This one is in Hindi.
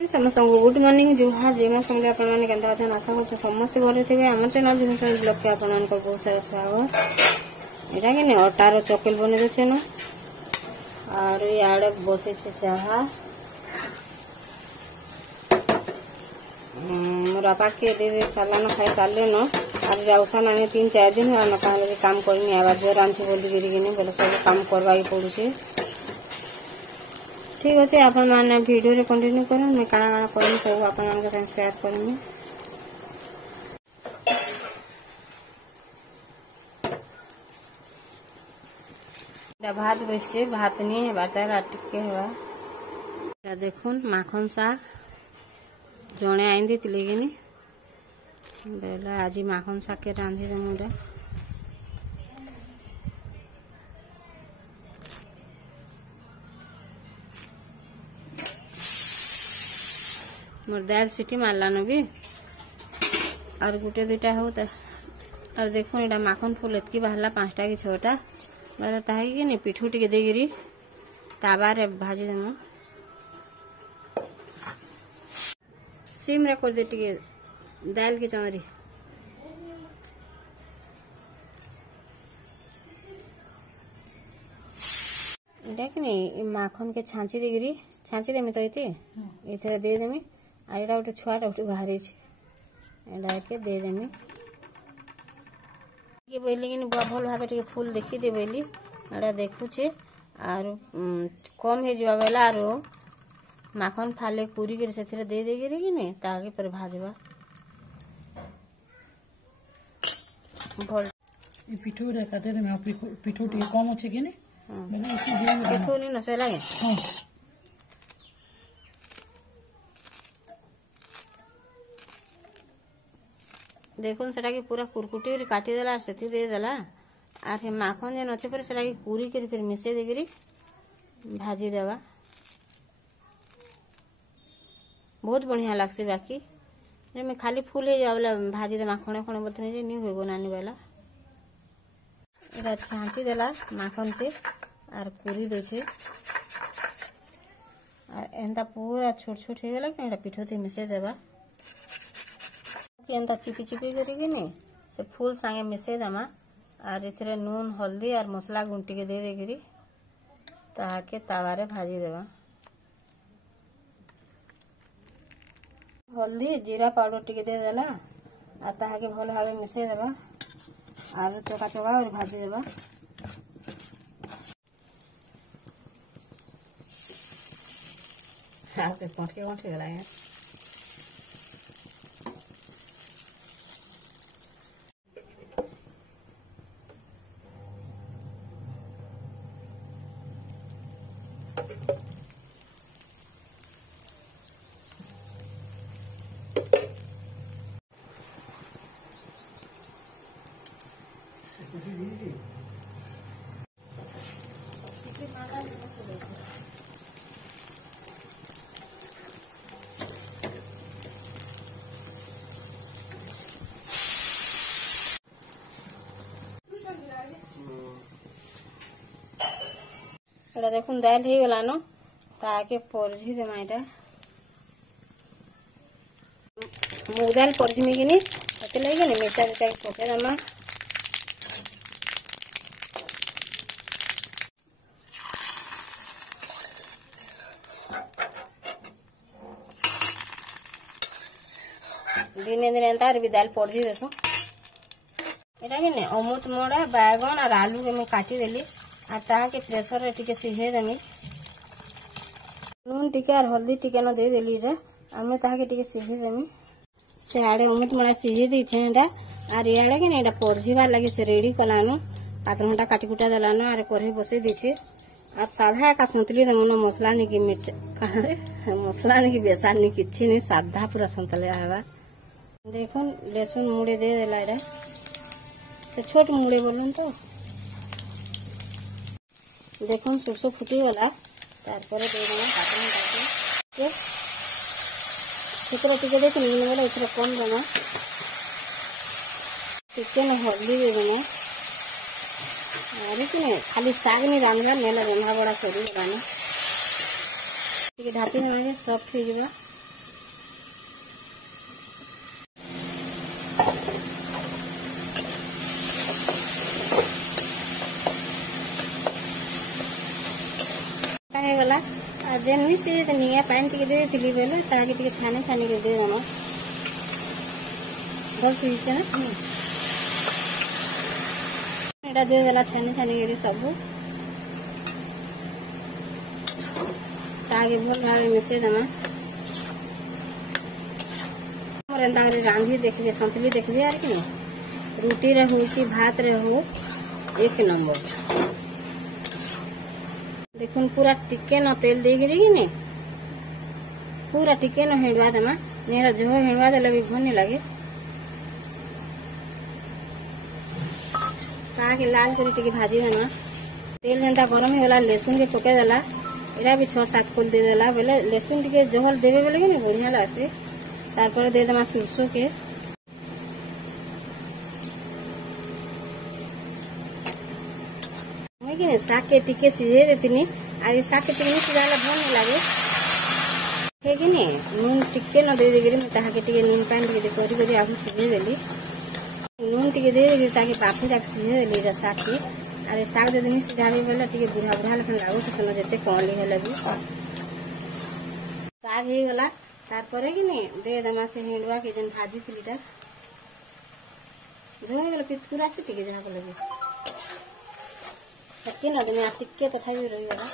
समस्त गुड मॉर्निंग जुहा जेमा संगे आपण माने केंदा अछन आशा करछ समस्त भले थिबे हमर चैनल जिनसन ब्लॉग के आपण को बहुत सारा स्वागत। एटा के ने अटार चकल बने देछे न और याडे बसे छे चाहा मोर आपा के दे साला न खाई साले न और जाउसा नानी 3-4 दिन न कहले काम करनी आबार जो रांची बोली गिरी गने बोले सब काम करबा के पड़ुछे। ठीक अच्छे आपण मैंने वीडियो रे कंटिन्यू कर मैं काना काना करमी सब आपण मान के शेयर करमी। भात बसছে भात नहीं है बाटा रात के हवा देखुन माखन साग जणे आइन देतिले कि बेला आज माखन साग के रांधि दे मुडा मोर दाल सीटी मारलान भी और गुटे दुटा हो और देखो एटा माखन फूल एतकी बाहरला 5टा कि 6टा बारे ताही कि नहीं पिठू टिके देगिरी ताबारे भाजी देम सिम रे कर दे टिके दाल की चमरी एटा कि नहीं माखन के छांची देगिरी छांची देमी तो इथे दे देमी आईटा गोटे छुआटा गोटे बाहरी एटा के दे देमी ये बोली कि भल भाव टे फूल देखी दे बोली एटा देखुचे आर कम हे जवा बेला आरो माखन फाले पूरी के से दे दे गिरी कि नहीं ताके पर भाजबा भल ई पिठो रे काटे दे पिठो टे कम अछि कि नहीं बेला इसी दे पिठो नहीं नसे लागे हां देखुन सेटा की पूरा कुरकुटी काटी देला से दे देला आर माखन जेन अच्छे पर सेटा की पूरी कर फिर मिसे देगिरी भाजी देवा बहुत बढ़िया लागसी। बाकी जे में खाली फूल हे जावला भाजी दे माखने खणे बतने जे नी होगो नानी वाला एटा छांची देला माखन पे आर पूरी देछे आर एंता पूरा छोट छोट हे गेला कि एटा पिठोती मिसे देवा एंता चिपी चिपी करी नहीं से फूल संगे मिसे दमा और इथरे नून हल्दी और मसला गुंटी के दे देगिरी ताके तावारे भाजी देवा हल्दी जीरा पाउडर टिके दे देला और ताके भल भाव मिसे देवा और चोका चोका और भाजी देवा आपके कोंठे कोंठे गला है देखुन दाल हो गला न ताके परझी देमा एटा मुग दाल परझिमी कि नहीं लगे नहीं मिर्चा मिर्चा पके देमा दिने दिन एंता भी दाल परझी देसु एटा कि नहीं अमृत मोड़ा बैगन और आलू के मैं काटी देली आ ताके प्रेशर रे टिके सिझे देमी नून टिके और हल्दी टिके न दे देली रे आमे ताके टिके सिझे देमी से आड़े अमृत मोड़ा सिझे दी छे एटा और याडे कि नहीं एटा परझीवा लगे से रेडी कलानो पातल घंटा काटी कुटा देलानो और कढ़ई बसे दी छे और साधा का संतली दमनो मसला नि की मिर्च मसला नि की बेसन नि किछि नि साधा पूरा संतले आवा देखुन लहसुन मुड़े दे देला रे से छोट मुड़े बोलूं तो देखो सुरसो फुटी गला तारपरे दे देना काटन काटे चित्र टिके देख नीन वाला इतना कम देना चिकन हल्दी दे देना अरे कि खाली साग नहीं रांधना मेला रंधा बड़ा सरी गलाना ढापी देना सफ्ट हो जावा जेन भी से निया पानी टिके दे देली बेले ताकि टिके छाने छानी के दे देना भल सुइसे ना एटा दे देला छाने छानी के सब ताकि भल भावे मिसे देना मोर एंता करे रांधी देखबे संतली देखबे यार कि रोटी रे हो कि भात रे हो एक नंबर देखुन पूरा टिके न तेल दे गिरी कि नहीं पूरा टिके न हेडवा देमा नेरा जो हेडवा देले भी भन नहीं लगे ताकि लाल करे टिके भाजी देना तेल जेंता गरम हो गला लहसुन के पके देला एरा भी 6-7 फूल दे देला बोले लहसुन टिके जहल देबे बोले कि नहीं बढ़िया लासे तारपर दे देमा सरसों के शाक के टिके सीझे देती आज शाक के टिके सीझाला भल नहीं लगे है कि नहीं नून टिके न दे देगी मैं ताके टिके नून पानी टिके करी करी आगु सीझे देली नून टिके दे देगी ताकि बाफे तक सीझे देली शाक के अरे शाक जब नहीं सीझाबे बोले टिके बुढ़ा बुढ़ा लेकिन लागो तो सुनो जेते कौली है लगी शाक हो गला तारपर कि नहीं दे दमा से हेंडवा के जन भाजी थीटा जो गला पितकुरा से टिके जहाँ लगे कि ना तुम्हें टिके तथा भी रही होगा